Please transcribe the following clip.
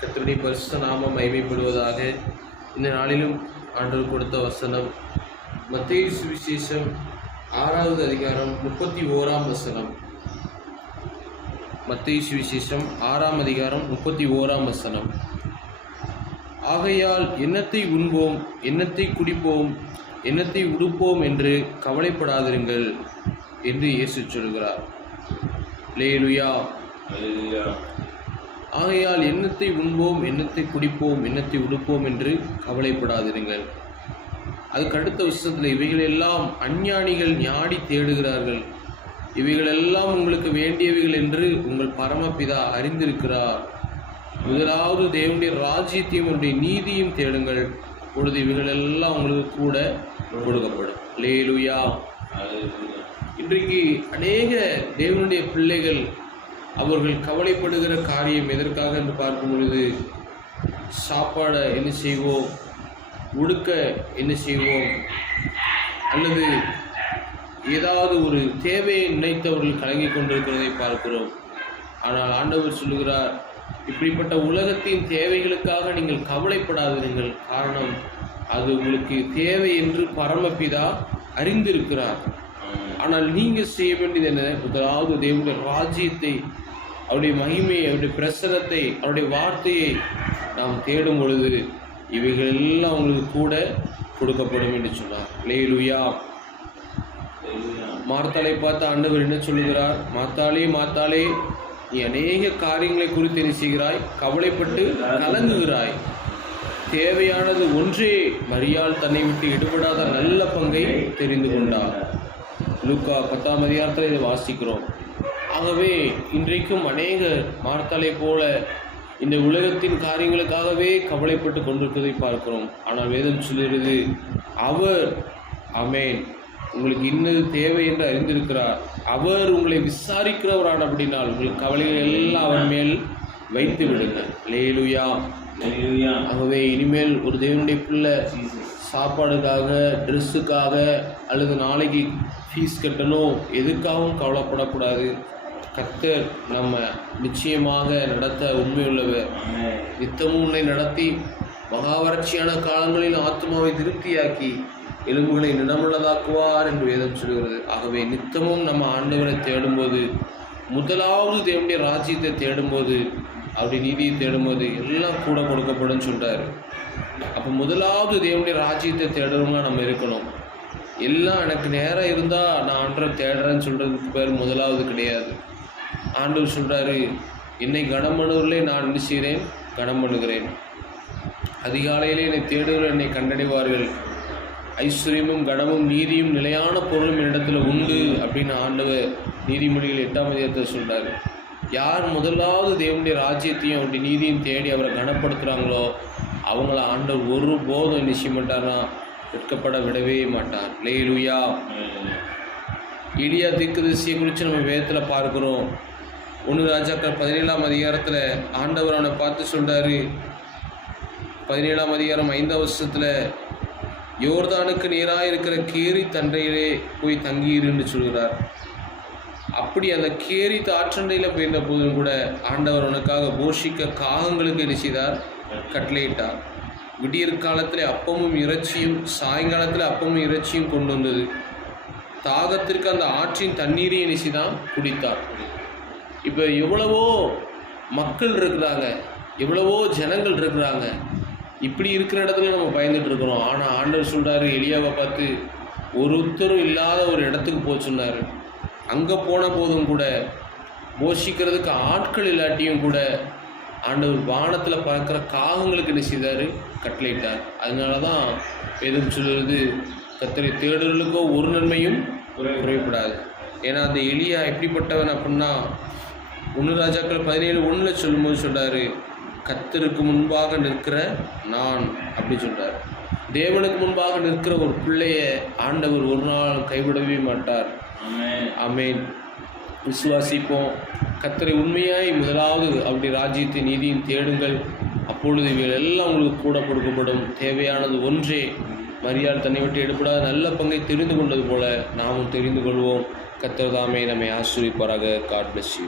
கர்த்தருடைய பரிசுத்த நாமம் மகிமைப்படுவதாக. இந்த நாளிலும் ஆண்டவர் கொடுத்த வசனம் மத்தேயு சுவிசேஷம் 6வது அதிகாரம் 31ஆம் வசனம். மத்தேயு சுவிசேஷம் 6ஆம் அதிகாரம் 31ஆம் வசனம். ஆகையால் என்னத்தை உண்போம், என்னத்தை குடிப்போம், என்னத்தை உடுப்போம் என்று கவலைப்படாதிருங்கள் என்று இயேசு சொல்கிறார். அல்லேலூயா. ஆகையால் என்னத்தை உண்போம், என்னத்தை குடிப்போம், என்னத்தை உடுப்போம் என்று கவலைப்படாதிருங்கள். அதுக்கு அடுத்த வருஷத்தில் இவைகளெல்லாம் அஞ்ஞானிகள் ஞாடி தேடுகிறார்கள், இவைகளெல்லாம் உங்களுக்கு வேண்டியவைகள் என்று உங்கள் பரமபிதா அறிந்திருக்கிறார். முதலாவது தேவனுடைய ராஜ்யத்தையும் அவருடைய நீதியும் தேடுங்கள், பொழுது இவைகளெல்லாம் உங்களுக்கு கூட கொடுக்கப்படும். அல்லேலூயா. இன்றைக்கு அநேக தேவனுடைய பிள்ளைகள் அவர்கள் கவலைப்படுகிற காரியம் எதற்காக என்று பார்க்கும் பொழுது, சாப்பாடை என்ன செய்வோம், உடுக்க என்ன செய்வோம், அல்லது ஏதாவது ஒரு தேவையை நினைத்தவர்கள் கலங்கி கொண்டிருக்கிறதை பார்க்கிறோம். ஆனால் ஆண்டவர் சொல்லுகிறார், இப்படிப்பட்ட உலகத்தின் தேவைகளுக்காக நீங்கள் கவலைப்படாதீர்கள். காரணம், அது உங்களுக்கு தேவை என்று பரமபிதா அறிந்திருக்கிறார். ஆனால் நீங்கள் செய்ய வேண்டியது என்ன? முதலாவது தேவனுடைய ராஜ்யத்தை, அவருடைய மகிமையை, அவருடைய பிரசனத்தை, அவருடைய வார்த்தையை நாம் தேடும் பொழுது இவைகள் எல்லாம் உங்களுக்கு கூட கொடுக்கப்படும் என்று சொன்னார். அல்லேலூயா. மார்த்தாளை பார்த்து ஆண்டவர் என்ன சொல்லுகிறார்? மார்த்தாளே, மார்த்தாளே, நீ அநேக காரியங்களை குறித்து என்ன செய்கிறாய்? கவலைப்பட்டு கலங்குகிறாய். தேவையானது ஒன்றே. மரியாள் தன்னை விட்டு எடுபடாத நல்ல பங்கை தெரிந்து கொண்டார். லூக்கா 10ஆம் அதிகாரத்தில் இதை வாசிக்கிறோம். ஆகவே இன்றைக்கும் அநேக மார்த்தாளை போல இந்த உலகத்தின் காரியங்களுக்காகவே கவலைப்பட்டு கொண்டிருக்கிறதை பார்க்கிறோம். ஆனால் வேதம் சொல்கிறது, அவர் ஆமென் உங்களுக்கு இன்னது தேவை என்று அறிந்திருக்கிறார். அவர் உங்களை விசாரிக்கிறவரான அப்படினால் உங்களுக்கு கவலைகள் எல்லாம் அவர் மேல் வைத்து விடுங்கள். அல்லேலூயா. ஆகவே இனிமேல் ஒரு தேவனுடைய பிள்ளை சாப்பாடுக்காக, ட்ரெஸ்ஸுக்காக, அல்லது நாளைக்கு ஃபீஸ் கட்டணும், எதுக்காகவும் கவலைப்படக்கூடாது. கர்த்தர் நம்ம நிச்சயமாக நடத்த உண்மையுள்ளவர். நித்தமும் உன்னை நடத்தி மகாவறட்சியான காலங்களில் ஆத்மாவை திருப்தியாக்கி எலும்புகளை நிலமுள்ளதாக்குவார் என்று வேதம் சொல்கிறது. ஆகவே நித்தமும் நம்ம ஆண்டவரை தேடும்போது, முதலாவது தேவனுடைய ராஜ்யத்தை தேடும்போது, அவருடைய நீதியை தேடும்போது எல்லாம் கூட கொடுக்கப்படும் சொல்கிறார். அப்போ முதலாவது தேவனுடைய ராஜ்யத்தை தேடுறவங்க நம்ம இருக்கணும். எல்லாம் எனக்கு நேரம் இருந்தால் நான் ஆண்டரை தேடுறேன்னு சொல்கிறதுக்கு பேர் முதலாவது கிடையாது. ஆண்டவர் சொல்கிறாரு, என்னை கனம் பண்ணுவதிலே நான் என்ன செய்கிறேன்? கனம் பண்ணுகிறேன். அதிகாலையிலே என்னை தேடுகிற என்னை கண்டடைவார்கள். ஐஸ்வர்யமும் கனமும் நீதியும் நிலையான பொருளும் என்னிடத்துல உண்டு அப்படின்னு ஆண்டவர் நீதிமொழிகள் 8ஆம் அதிகாரத்தில் சொல்கிறாரு. யார் முதலாவது தேவனுடைய ராஜ்யத்தையும் அவருடைய நீதியும் தேடி அவரை கனப்படுத்துகிறாங்களோ அவங்கள ஆண்டவர் ஒருபோதும் என்ன செய்ய மாட்டார்னா வெட்கப்பட விடவே மாட்டார். அல்லேலூயா. எலியா தீர்க்கதரிசியை குறித்து நம்ம வேதத்தில் பார்க்கிறோம். 1 ராஜாக்கள் 17ஆம் அதிகாரத்தில் ஆண்டவர் அவனை பார்த்து சொல்கிறாரு. 17ஆம் அதிகாரம் 5ஆம் வருஷத்தில், யோர்தானுக்கு நேராக இருக்கிற கேரி தண்டையிலே போய் தங்கியிருன்னு சொல்கிறார். அப்படி அந்த கேரி ஆற்றண்டையில் போயிருந்த போதும் கூட ஆண்டவர் அவனுக்காக போஷிக்க காகங்களுக்கு என்ன செய்தார்? கட்டளையிட்டார். விடியற் காலத்தில் அப்பமும் இறைச்சியும், சாயங்காலத்தில் அப்பமும் இறைச்சியும் கொண்டு வந்தது. தாகத்திற்கு அந்த ஆற்றின் தண்ணீரையும் என்ன செய்தான்? குடித்தார். இப்போ எவ்வளவோ மக்கள் இருக்கிறாங்க, எவ்வளவோ ஜனங்கள் இருக்கிறாங்க. இப்படி இருக்கிற இடத்துல நம்ம பயந்துட்டு இருக்கிறோம். ஆனால் ஆண்டவர் சொல்கிறாரு, எலியாவை பார்த்து ஒருத்தரும் இல்லாத ஒரு இடத்துக்கு போக சொன்னார். அங்கே போன போதும் கூட போஷிக்கிறதுக்கு ஆட்கள் இல்லாட்டியும் கூட ஆண்டவர் வானத்தில் பறக்கிற காகங்களுக்கு என்ன செய்தார்? கட்டளையிட்டார். அதனால தான் எதுவும் சொல்லுறது, கர்த்தரை தேடுதலுக்கோ ஒரு நன்மையும் குறைப்படாது. ஏன்னா அந்த எலியா எப்படிப்பட்டவன் அப்படின்னா, 1 ராஜாக்கள் 17:1 சொல்லும்போது சொல்கிறாரு, கர்த்தருக்கு முன்பாக நிற்கிற நான் அப்படி சொல்கிறார். தேவனுக்கு முன்பாக நிற்கிற ஒரு பிள்ளைய ஆண்டவர் ஒரு நாள் கைவிடவே மாட்டார். ஆமென். விசுவாசிப்போம். கர்த்தரை உண்மையாய் முதலாவது அவருடைய ராஜ்யத்தை நீதியும் தேடுங்கள், அப்பொழுது இவைகள் எல்லாம் உங்களுக்கு கூட கொடுக்கப்படும். தேவையானது ஒன்றே. மரியாள் தன்னை விட்டு எடுப்படாத நல்ல பங்கை தெரிந்து கொண்டது போல நாமும் தெரிந்து கொள்வோம். கர்த்தர் தாமே நம்மை ஆசீர்வதிப்பாராக. God bless you.